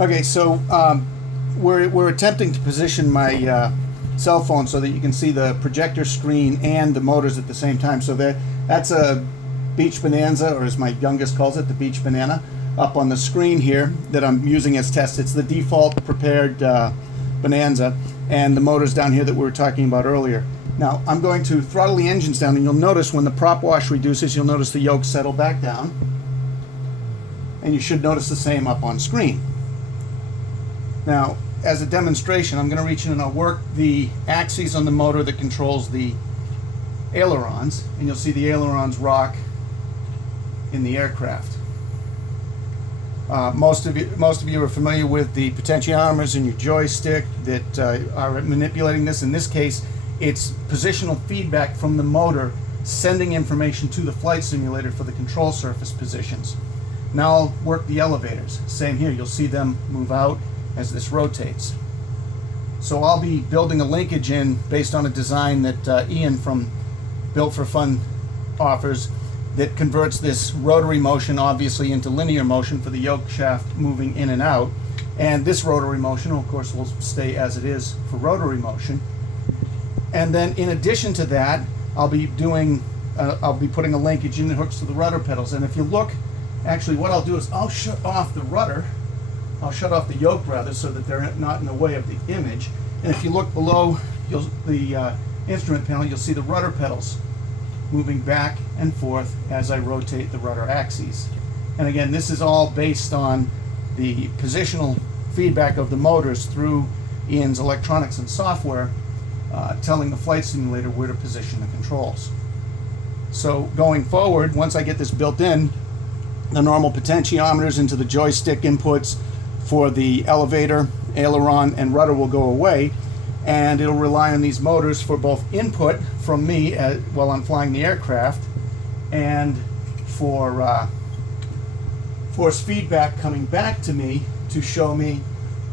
Okay, so we're attempting to position my cell phone so that you can see the projector screen and the motors at the same time. So that's a Beach Bonanza, or as my youngest calls it, the Beach Banana, up on the screen here that I'm using as test. It's the default prepared Bonanza, and the motors down here that we were talking about earlier. Now I'm going to throttle the engines down, and you'll notice when the prop wash reduces, you'll notice the yoke settle back down, and you should notice the same up on screen. Now, as a demonstration, I'm going to reach in and I'll work the axes on the motor that controls the ailerons, and you'll see the ailerons rock in the aircraft. Most of you are familiar with the potentiometers in your joystick that are manipulating this. In this case, it's positional feedback from the motor sending information to the flight simulator for the control surface positions. Now I'll work the elevators. Same here, you'll see them move out as this rotates. So I'll be building a linkage in based on a design that Ian from Built for Fun offers that converts this rotary motion obviously into linear motion for the yoke shaft moving in and out. And this rotary motion, of course, will stay as it is for rotary motion. And then in addition to that, I'll be putting a linkage in that hooks to the rudder pedals. And if you look, actually what I'll do is I'll shut off the rudder. I'll shut off the yoke rather, so that they're not in the way of the image. And if you look below the instrument panel, you'll see the rudder pedals moving back and forth as I rotate the rudder axes. And again, this is all based on the positional feedback of the motors through Ian's electronics and software, telling the flight simulator where to position the controls. So going forward, once I get this built in, the normal potentiometers into the joystick inputs for the elevator, aileron, and rudder will go away, and it'll rely on these motors for both input from me while I'm flying the aircraft, and for force feedback coming back to me to show me,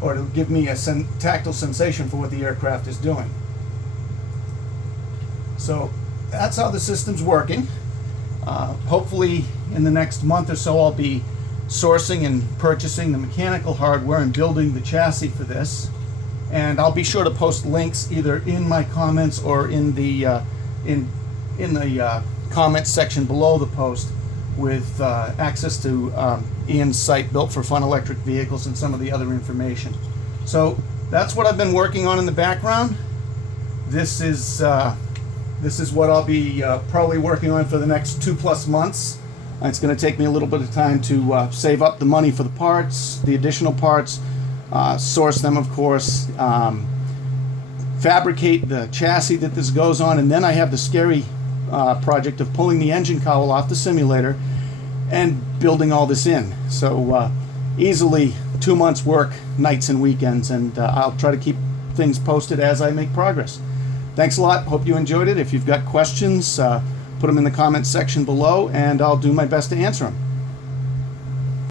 or to give me a tactile sensation for what the aircraft is doing. So that's how the system's working. Hopefully in the next month or so I'll be sourcing and purchasing the mechanical hardware and building the chassis for this. And I'll be sure to post links either in my comments or in the comments section below the post with access to Ian's site, Built for Fun Electric Vehicles, and some of the other information. So that's what I've been working on in the background. This is what I'll be probably working on for the next 2+ months. It's going to take me a little bit of time to save up the money for the parts, the additional parts, source them, of course, fabricate the chassis that this goes on, and then I have the scary project of pulling the engine cowl off the simulator and building all this in. So easily 2 months work, nights and weekends, and I'll try to keep things posted as I make progress. Thanks a lot. Hope you enjoyed it. If you've got questions, put them in the comments section below, and I'll do my best to answer them.